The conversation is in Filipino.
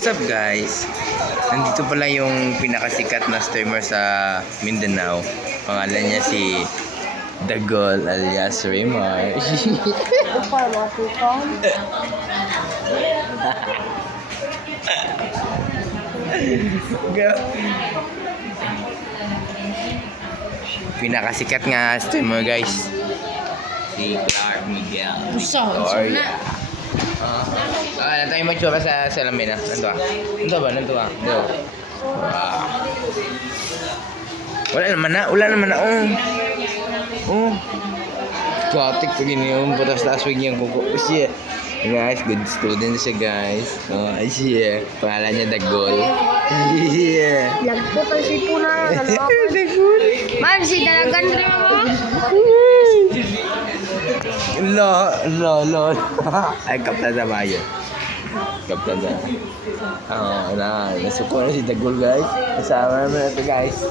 What's up guys? Nandito pala yung pinakasikat na streamer sa Mindanao. Pangalan niya si Dagol alias Raymar. Pinakasikat nga streamer guys. Si Clark Miguel. Sorry. Tayo magtsura sa salamin ah. Nanto ah. Nanto ba? Nanto ah. Go. Wow. Wala naman na. Oh. Katik pag yung putas taas wag niyang kuko. Siya. Guys, good student siya guys. Oh, ay siya. Pangalan niya Dagol. Yeah. Lagpo pa si Puna. Dagol. Ma'am, si Dalagan rin ako. Lo. Ay, kapta na ba yun? Kapta na. Nasuko na si Dagol guys. Kasama naman ito guys.